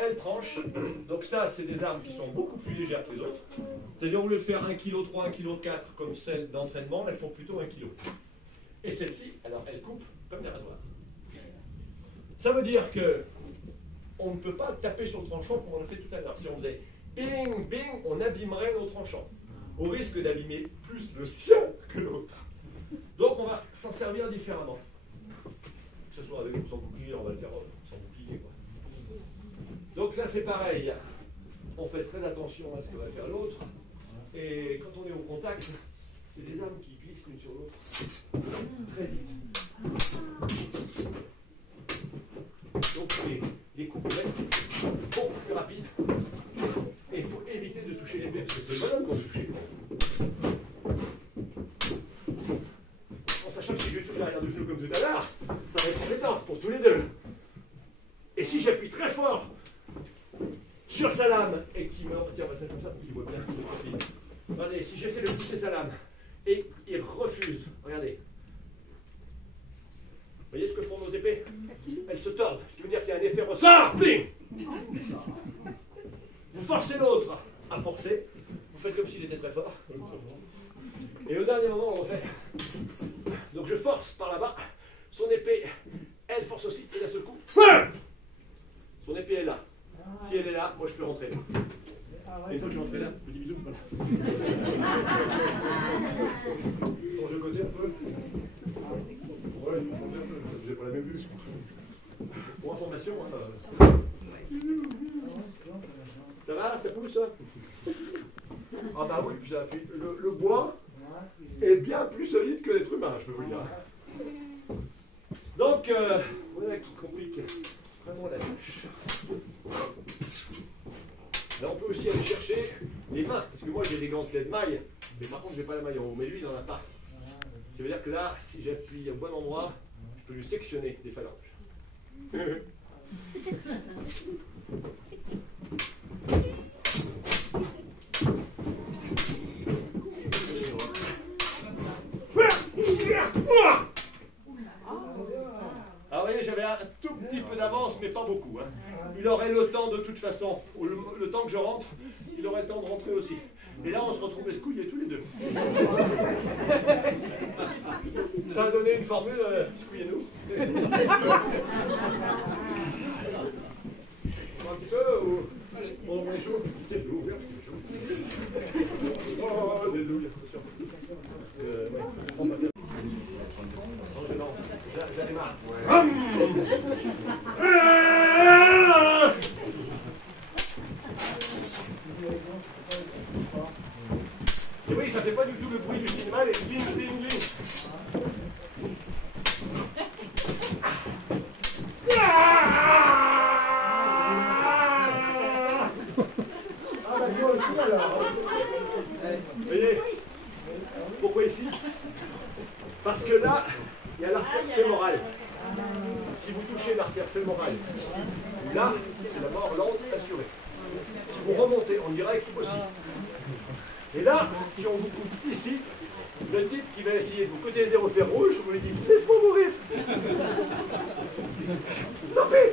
elles tranchent. Donc ça, c'est des armes qui sont beaucoup plus légères que les autres. C'est-à-dire, au lieu de faire 1,3 kg, 1,4 kg comme celles d'entraînement, elles font plutôt 1 kg. Et celles-ci, alors, elles coupent comme des rasoirs. Ça veut dire que on ne peut pas taper sur le tranchant comme on l'a fait tout à l'heure. Si on faisait bing, bing, on abîmerait nos tranchants, au risque d'abîmer plus le sien que l'autre. Donc on va s'en servir différemment. Que ce soit avec ou sans bouclier, on va le faire sans bouclier, quoi. Donc là c'est pareil, on fait très attention à ce que va faire l'autre, et quand on est au contact, c'est des armes qui glissent l'une sur l'autre très vite. Donc les coups peuvent être beaucoup plus rapides, et il faut éviter de toucher l'épée, parce que c'est le bonhomme qu'on touche. En sachant que si je touche l'arrière du genou comme tout à l'heure, ça va être embêtant pour tous les deux. Et si j'appuie très fort sur sa lame et qu'il me... Tiens, on va faire comme ça pour qu'il voit bien le profil. Regardez, si j'essaie de pousser sa lame et il refuse, regardez. Vous voyez ce que font nos épées? Elles se tordent, ce qui veut dire qu'il y a un effet ressort. Pling! Vous forcez l'autre à forcer, vous faites comme s'il était très fort. Et au dernier moment, on refait. Donc je force par là-bas, son épée, elle force aussi, et d'un seul coup, son épée est là. Si elle est là, moi je peux rentrer là. Et une fois que je suis rentré là, petit bisou, voilà. Ton jeu côté un peu. Ouais, j'ai pas la même vue. Pour information, hein, ça va, ça pousse, hein? Ah bah oui, puis le bois est bien plus solide que l'être humain, je peux vous le dire. Donc, voilà qui complique vraiment la touche. Là, on peut aussi aller chercher les mains, parce que moi j'ai des gantelets de maille, mais par contre j'ai pas la maille en haut, mais lui il n'en a pas. Ça veut dire que là, si j'appuie au bon endroit, je peux lui sectionner des phalanges. Alors vous voyez, j'avais un tout petit peu d'avance, mais pas beaucoup. Hein. Il aurait le temps de toute façon, le temps que je rentre, il aurait le temps de rentrer aussi. Et là, on se retrouve escouillés tous les deux. Ça a donné une formule, escouillez-nous. Un petit peu ou... On est chaud. Je vais ouvrir parce que c'est chaud. Oh, des douilles, attention. Ouais, on va faire. Non, j'en ai marre. Et oui, ça fait pas du tout le bruit du cinéma, les bling, bling, bling. Vous voyez? Pourquoi ici? Parce que là, il y a l'artère fémorale. Si vous touchez l'artère fémorale ici ou là, c'est la mort lente assurée. Si vous remontez en direct aussi. Et là, si on vous coupe ici, le type qui va essayer de vous coter 0 fer rouge, vous lui dites « Laisse-moi mourir !» Tant pis.